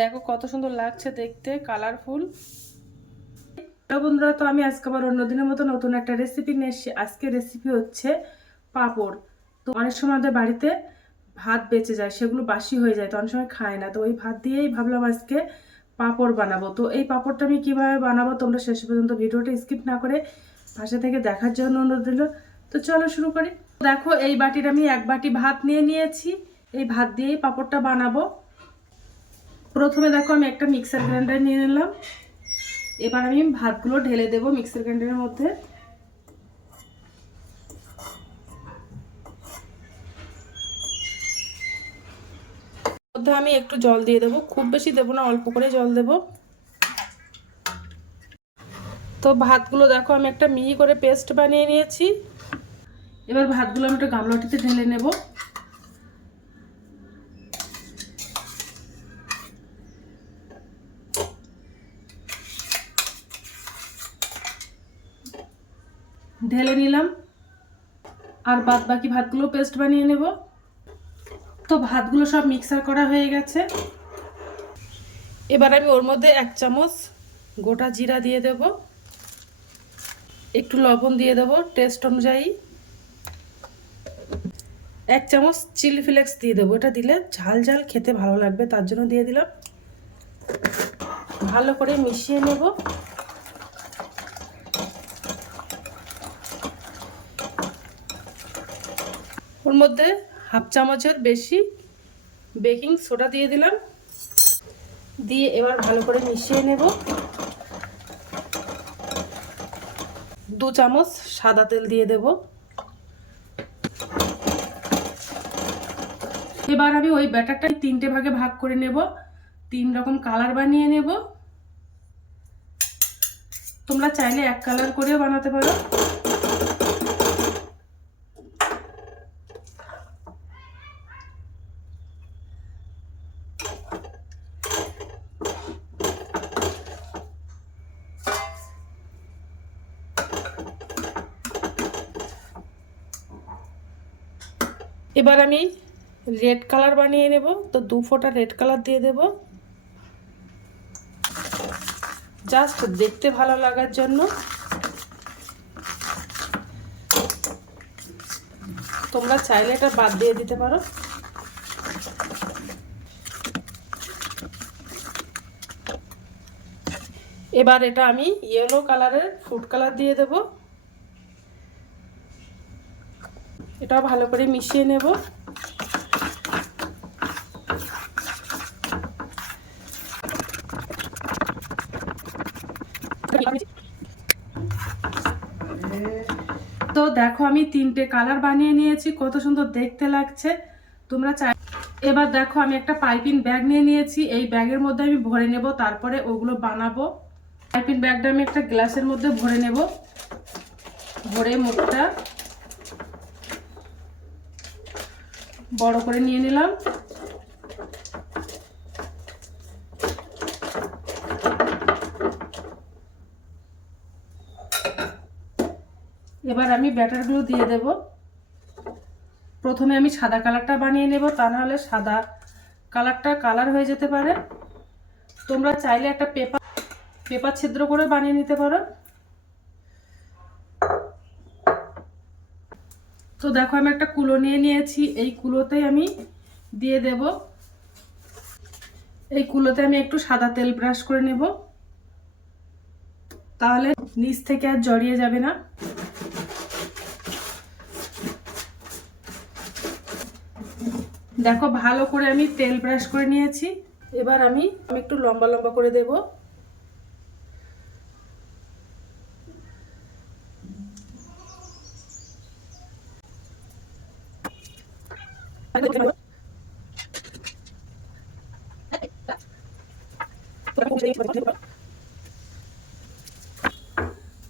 দেখো কত সুন্দর লাগছে দেখতে, কালারফুল। হ্যালো বন্ধুরা, তো আমি আজকে আবার অন্যদিনের মতো নতুন একটা রেসিপি নিয়ে এসেছি। আজকে রেসিপি হচ্ছে পাঁপড়। তো অনেক সময় আমাদের বাড়িতে ভাত বেঁচে যায়, সেগুলো বাসি হয়ে যায়, তো অনেক সময় খায় না। তো ওই ভাত দিয়েই ভাবলাম আজকে পাঁপড় বানাবো। তো এই পাঁপড়টা আমি কীভাবে বানাবো তোমরা শেষ পর্যন্ত ভিডিওটা স্কিপ না করে পাশে থেকে দেখার জন্য অনুরোধ রইল। তো চলো শুরু করি। দেখো এই বাটির আমি এক বাটি ভাত নিয়ে নিয়েছি। এই ভাত দিয়েই পাঁপড়টা বানাবো। প্রথমে দেখো আমি একটা মিক্সার গ্রাইন্ডার নিয়ে নিলাম। এবার আমি ভাতগুলো ঢেলে দেব মিক্সার গ্রাইন্ডারের মধ্যে। মধ্যে আমি একটু জল দিয়ে দেবো, খুব বেশি দেবো না, অল্প করে জল দেব। তো ভাতগুলো দেখো আমি একটা মিহি করে পেস্ট বানিয়ে নিয়েছি। এবার ভাতগুলো আমি একটা গামলাটিতে ঢেলে নেব। ঢেলে নিলাম, আর বাদ বাকি ভাতগুলো পেস্ট বানিয়ে নেব। তো ভাতগুলো সব মিক্সার করা হয়ে গেছে। এবার আমি ওর মধ্যে 1 চামচ গোটা জিরা দিয়ে দেব, একটু লবণ দিয়ে দেব টেস্ট অনুযায়ী, 1 চামচ চিলি ফ্লেক্স দিয়ে দেবো। এটা দিলে ঝাল ঝাল খেতে ভালো লাগবে, তার জন্য দিয়ে দিলাম। ভালো করে মিশিয়ে নেব। ওর মধ্যে 1/2 চামচের বেশি বেকিং সোডা দিয়ে দিলাম। দিয়ে এবার ভালো করে মিশিয়ে নেব। 2 চামচ সাদা তেল দিয়ে দেব। এবার আমি ওই ব্যাটারটা 3টে ভাগে ভাগ করে নেব, 3 রকম কালার বানিয়ে নেব। তোমরা চাইলে এক কালার করেও বানাতে পারো। এবার আমি রেড কালার বানিয়ে নেব। তো 2 ফোঁটা রেড কালার দিয়ে দেব, জাস্ট দেখতে ভালো লাগার জন্য। তোমরা চাইলে এটা বাদ দিয়ে দিতে পারো। এবার এটা আমি ইয়েলো কালারের ফুড কালার দিয়ে দেব। এটাও ভালো করে মিশিয়ে নেব। তো দেখো আমি 3টে কালার বানিয়ে নিয়েছি, কত সুন্দর দেখতে লাগছে। তোমরা চাই। এবার দেখো আমি একটা পাইপিং ব্যাগ নিয়ে নিয়েছি, এই ব্যাগের মধ্যে আমি ভরে নেব, তারপরে ওগুলো বানাবো। পাইপিং ব্যাগটা আমি একটা গ্লাসের মধ্যে ভরে নেব। ভরে মুখটা বড় করে নিয়ে নিলাম। এবার আমি ব্যাটারগুলো দিয়ে দেব। প্রথমে আমি সাদা কালারটা বানিয়ে নেব, তা নাহলে সাদা কালারটা কালার হয়ে যেতে পারে। তোমরা চাইলে একটা পেপার ছিদ্র করে বানিয়ে নিতে পারো। তো দেখো আমি একটা কুলো নিয়ে নিয়েছি, এই কুলোতেই আমি দিয়ে দেব। এই কুলোতে আমি একটু সাদা তেল ব্রাশ করে নেব, তাহলে নিচ থেকে আর জড়িয়ে যাবে না। দেখো ভালো করে আমি তেল ব্রাশ করে নিয়েছি। এবার আমি একটু লম্বা লম্বা করে দেব।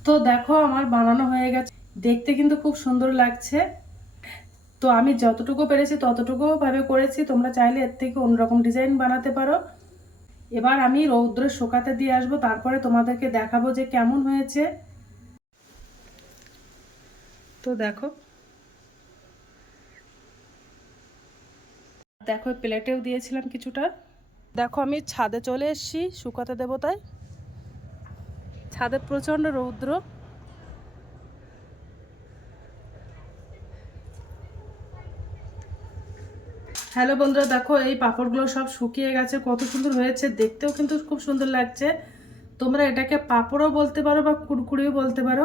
তো দেখো আমার বানানো হয়ে গেছে, দেখতে কিন্তু খুব সুন্দর লাগছে। তো আমি যতটুকু পেরেছি ততটুকু ভাবে করেছি, তোমরা চাইলে এর থেকে অন্যরকম ডিজাইন বানাতে পারো। এবার আমি রৌদ্রে শুকাতে দিয়ে আসবো, তারপরে তোমাদেরকে দেখাবো যে কেমন হয়েছে। তো দেখো দেখো প্লেটেও দিয়েছিলাম কিছুটা। দেখো আমি ছাদে চলে এসেছি শুকাতে দেবো তাই। ছাদে প্রচণ্ড রৌদ্র। হ্যালো বন্ধুরা, দেখো এই পাঁপড়গুলো সব শুকিয়ে গেছে, কত সুন্দর হয়েছে, দেখতেও কিন্তু খুব সুন্দর লাগছে। তোমরা এটাকে পাঁপড়ও বলতে পারো বা কুড়কুড়িও বলতে পারো,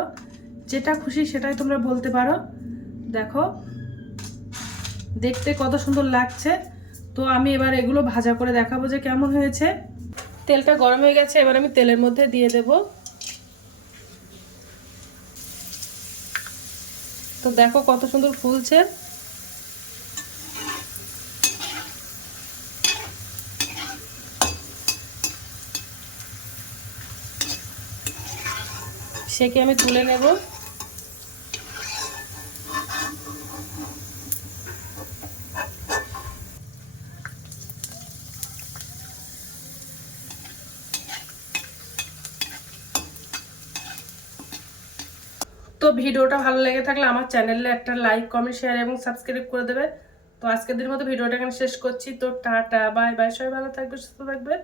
যেটা খুশি সেটাই তোমরা বলতে পারো। দেখো দেখতে কত সুন্দর লাগছে। তো আমি এবার এগুলো ভাজা করে দেখাবো যে কেমন হয়েছে। তেলটা গরম হয়ে গেছে, এবার আমি তেলের মধ্যে দিয়ে দেব। তো দেখো কত সুন্দর ফুলছে। সেকে আমি তুলে নেব। তো ভিডিওটা ভালো লেগে থাকলে আমার চ্যানেলে একটা লাইক, কমেন্ট, শেয়ার এবং সাবস্ক্রাইব করে দেবে। তো আজকের দিনের মতো ভিডিওটা এখানে শেষ করছি। তো টাটা, বাই বাই, সবাই ভালো থাকবে, সুস্থ থাকবে।